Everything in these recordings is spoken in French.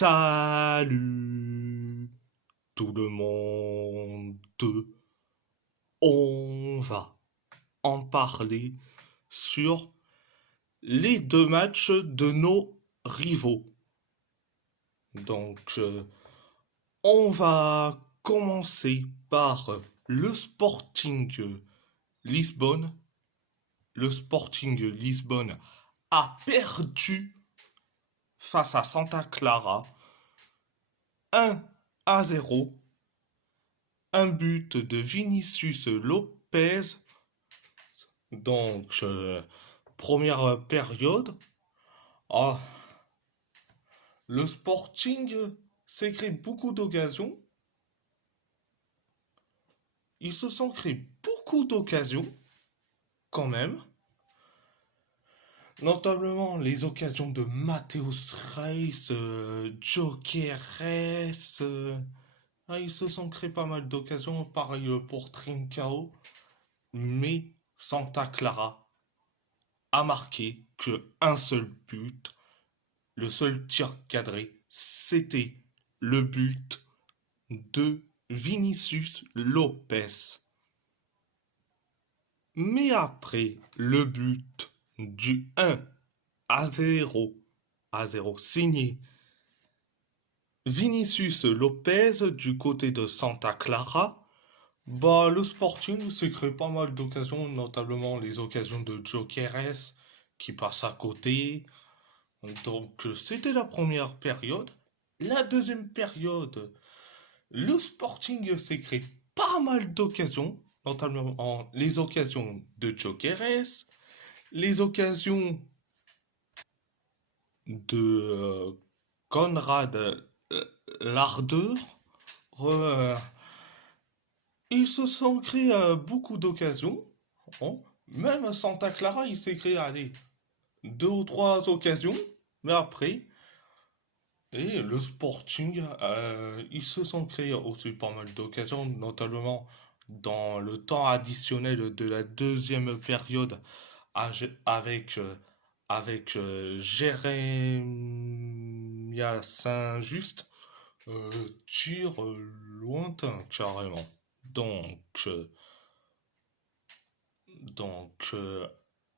Salut tout le monde, on va en parler sur les deux matchs de nos rivaux. Donc, on va commencer par le Sporting Lisbonne. Le Sporting Lisbonne a perdu face à Santa Clara 1-0. Un but de Vinicius Lopez. Donc, première période. Ah, le Sporting s'est créé beaucoup d'occasions. Ils se sont créés beaucoup d'occasions, quand même. Notamment les occasions de Mateus Reis, Jokeres. Ils se sont créés pas mal d'occasions. Pareil pour Trincao. Mais Santa Clara a marqué que un seul but. Le seul tir cadré, c'était le but de Vinicius Lopez. Mais après le but du 1-0 signé Vinicius Lopez du côté de Santa Clara, le Sporting s'est créé pas mal d'occasions, notamment les occasions de Jokeres qui passe à côté. Donc c'était la première période. La deuxième période, le Sporting s'est créé pas mal d'occasions, notamment les occasions de Jokeres, les occasions de Conrad Lardeur. Euh, Ils se sont créés beaucoup d'occasions. Hein. Même Santa Clara, il s'est créé, allez, deux ou trois occasions. Mais après, et le Sporting, ils se sont créés aussi pas mal d'occasions, notamment dans le temps additionnel de la deuxième période avec Jérémia Saint-Just, tir lointain carrément. Donc, euh, donc,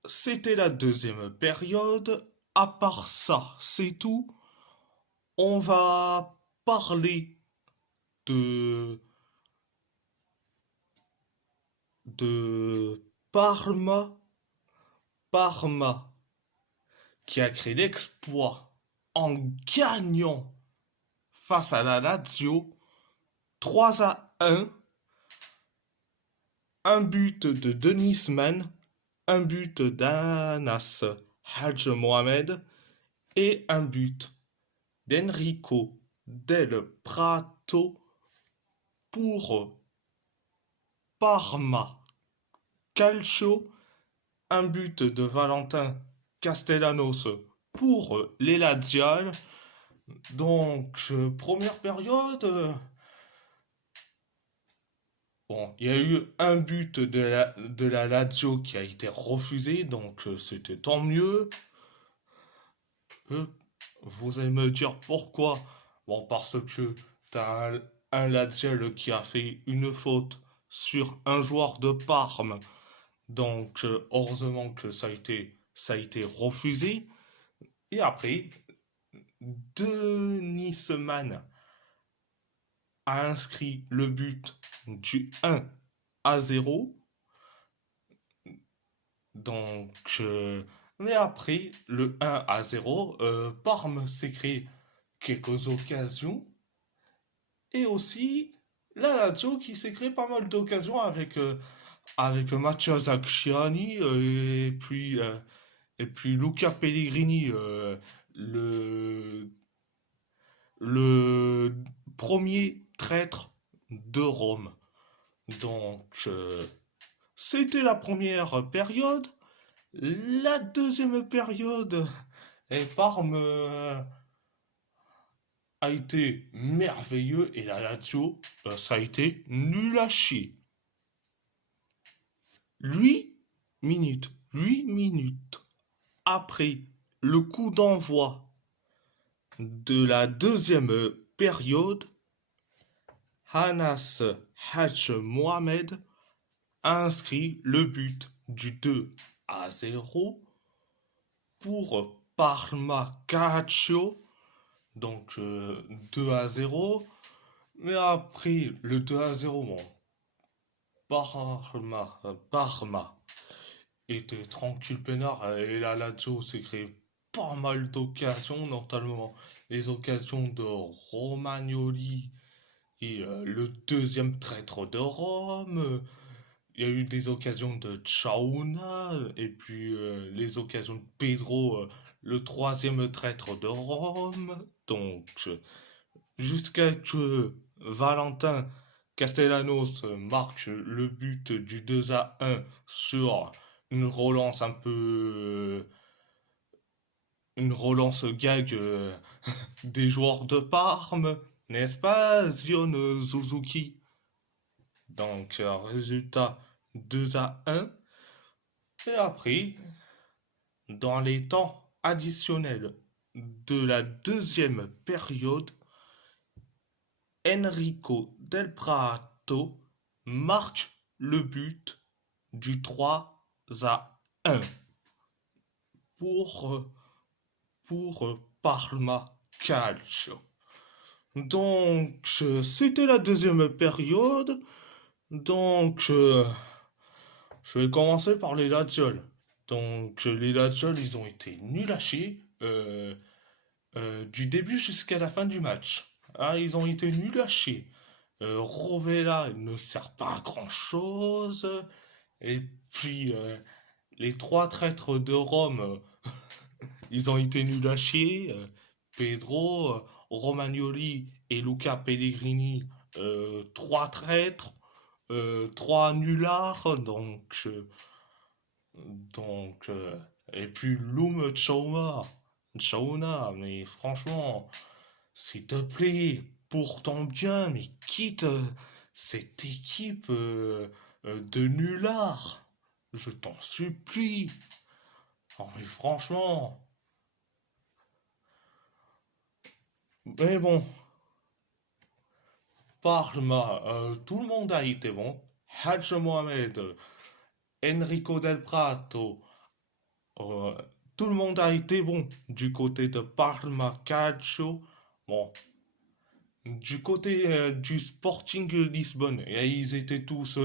c'était la deuxième période. À part ça, c'est tout. On va parler de de Parma qui a créé l'exploit en gagnant face à la Lazio 3-1. Un but de Denis Mann, un but d'Anas Hadj Mohamed et un but d'Enrico Del Prato pour Parma Calcio, un but de Valentin Castellanos pour les Ladiales. Donc, première période, bon, il y a eu un but de la Lazio qui a été refusé, donc c'était tant mieux. Euh, Vous allez me dire pourquoi. Bon, parce que t'as un Lazial qui a fait une faute sur un joueur de Parme. Donc, heureusement que ça a été refusé. Et après, Denis Mann a inscrit le but du 1-0. Donc, mais après le 1-0, Parme s'est créé quelques occasions. Et aussi, la Lazio qui s'est créé pas mal d'occasions avec Matteo Zacchiani et puis Luca Pellegrini, le, le premier traître de Rome. Donc, c'était la première période. La deuxième période, et Parme a été merveilleux et la Lazio, ça a été nul à chier. 8 minutes après le coup d'envoi de la deuxième période, Anas Hadj Mohamed a inscrit le but du 2-0 pour Parma Calcio, donc 2-0. Mais après le 2-0, bon, Parma était tranquille peinard et la Lazio s'est créé pas mal d'occasions, notamment les occasions de Romagnoli et le deuxième traître de Rome. Il y a eu des occasions de Chauna et puis les occasions de Pedro, le troisième traître de Rome. Donc, jusqu'à que Valentin Castellanos marque le but du 2-1 sur une relance un peu. Une relance gag des joueurs de Parme, n'est-ce pas, Zion Suzuki? Donc, résultat 2-1. Et après, dans les temps additionnels de la deuxième période, Enrico Del Prato marque le but du 3-1 pour, Parma Calcio. Donc, c'était la deuxième période. Donc, je vais commencer par les Lazioles. Donc, les Lazioles, ils ont été nuls à chier du début jusqu'à la fin du match. Ah, ils ont été nuls à chier. Rovella il ne sert pas à grand chose. Et puis, les trois traîtres de Rome, ils ont été nuls à chier. Pedro, Romagnoli et Luca Pellegrini, trois traîtres, trois nullards. Et puis Loum Chauna, mais franchement, s'il te plaît, pour ton bien, mais quitte cette équipe de nullards. Je t'en supplie. Oh, mais franchement. Mais bon, Parma, tout le monde a été bon. Hadj Mohamed, Enrico Del Prato, euh, tout le monde a été bon du côté de Parma Calcio. Bon, du côté du Sporting Lisbonne, et ils étaient tous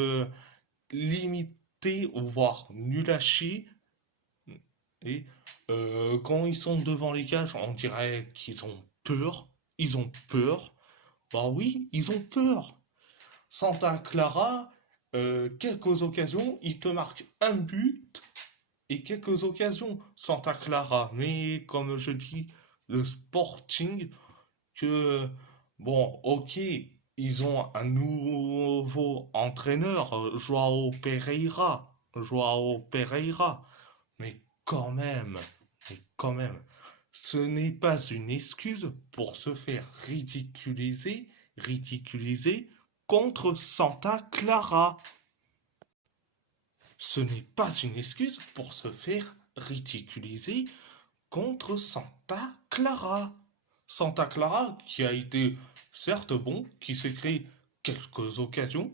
limités, voire nuls à chier. Et quand ils sont devant les cages, on dirait qu'ils ont peur. Ils ont peur. Bah oui, ils ont peur. Santa Clara, quelques occasions, il te marque un but et quelques occasions, Santa Clara. Mais comme je dis, le Sporting, que, bon, ok, ils ont un nouveau entraîneur, Joao Pereira. Mais quand même, ce n'est pas une excuse pour se faire ridiculiser contre Santa Clara. Ce n'est pas une excuse pour se faire ridiculiser contre Santa Clara. Santa Clara qui a été certes bon, qui s'est créé quelques occasions,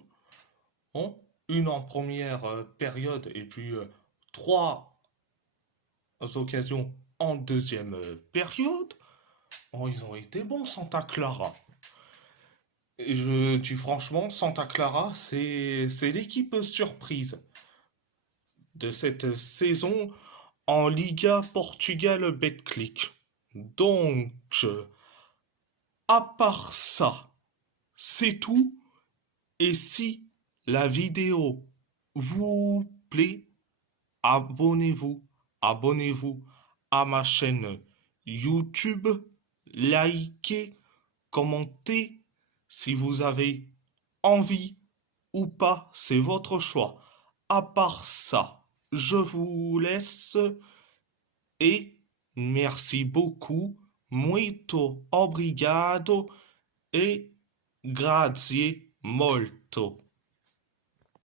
hein, une en première période et puis trois occasions en deuxième période. Oh, ils ont été bons, Santa Clara. Et je dis franchement, Santa Clara, c'est l'équipe surprise de cette saison en Liga Portugal Betclic. Donc, à part ça, c'est tout. Et si la vidéo vous plaît, abonnez-vous, abonnez-vous à ma chaîne YouTube, likez, commentez si vous avez envie ou pas, c'est votre choix. À part ça, je vous laisse et merci beaucoup, muito obrigado et grazie molto.